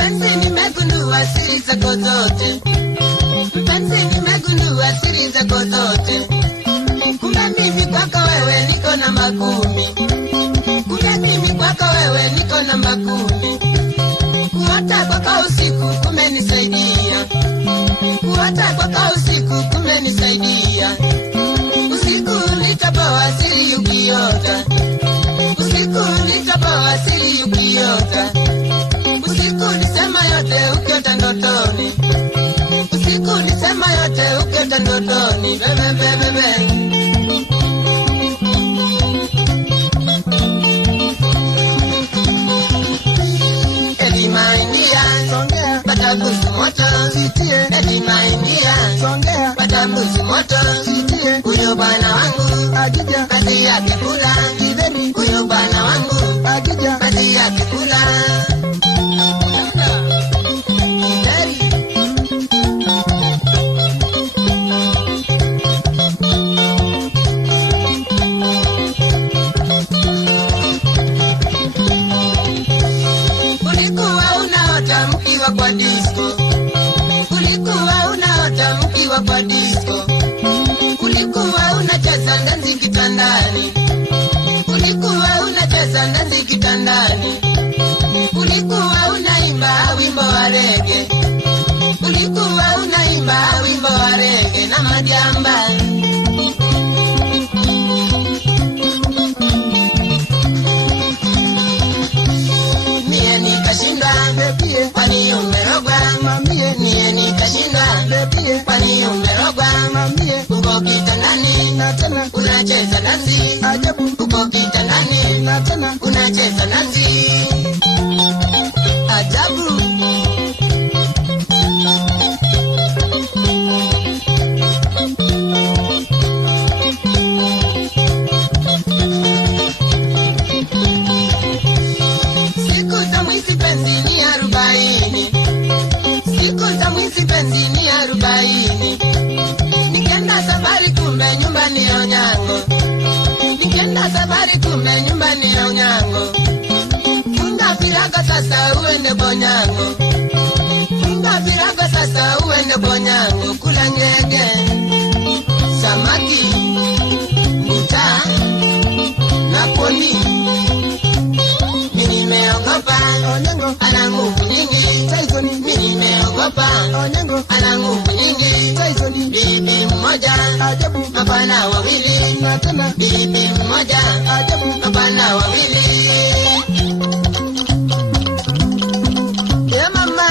Mpenzi nimegundua siri zako zote, mpenzi nimegundua siri zako zote. Kumbe mimi kwako wewe niko na makumi, kumbe mimi kwako wewe niko na makumi. Kuota kwako usiku kumenisaidia, kuota kwako usiku kumenisaidia. Usiku nitapoa siri ukiota, usiku nitapoa siri ukiota. Usiku nisema yote ukiota ndotoni, usiku nisema yote ukiota ndotoni. Bebe bebe bebe. Maingia, songea, batabuzi moto, sitie. Eti maingia, songea, batabuzi moto, sitie. Huyo bwana wangu, akija, kazi yake kula, kideni. Huyo bwana wangu, akija, kazi yake kula. Kwa disco, ulikuwa unaota mkiwa kwa disco, ulikuwa unacheza dansi kitandani, ulikuwa unacheza dansi kitandani, ulikuwa unaimba wimbo wa reggae, ulikuwa unaimba wimbo wa reggae na majamba. Mie nikashindwa kwani umerogwa mamie, nie nikashindwa kwani umerogwa mamie. Uko kitandani na tena unacheza dansi ajabu, uko kitandani na tena unacheza dansi ajabu. Nikenda safari kumbe nyumbani ya Onyango, nikenda safari kumbe nyumbani ya Onyango. Funga virago sasa uende Bonyango, funga virago sasa uende Bonyango. Kula ngege, samaki, mbuta na poni. Mimi nimeogopa Onyango ana nguvu nyingi, mimi nimeogopa Onyango ana nguvu nyingi. Bibi mmoja ajabu, mabwana wawili na tena bibi mmoja ajabu, mabwana wawili. Ya mama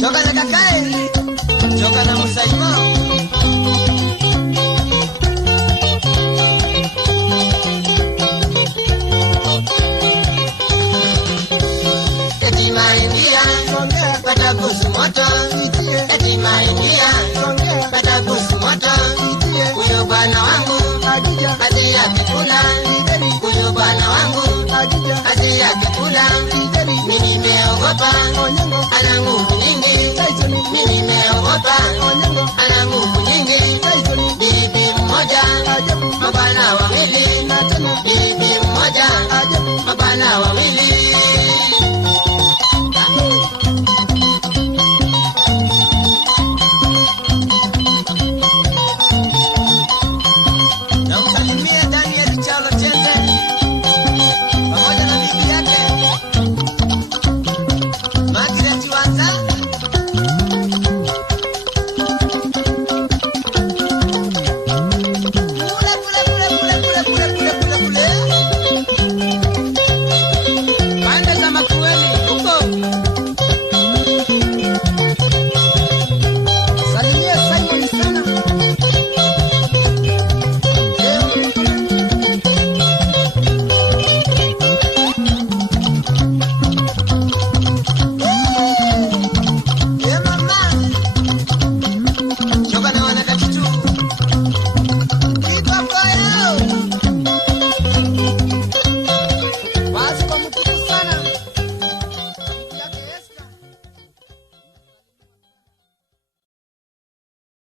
choka na kakae, choka na Musaimo. Batabuzi moto, eti maingia, batabuzi moto. Huyo bwana wangu, kazi yake kula, huyo bwana wangu, kazi yake kula. Mimi nimeogopa, ana nguvu nyingi. Mimi nimeogopa, ana nguvu nyingi. Bibi mmoja, mabwana wawili, bibi mmoja, mabwana wawili.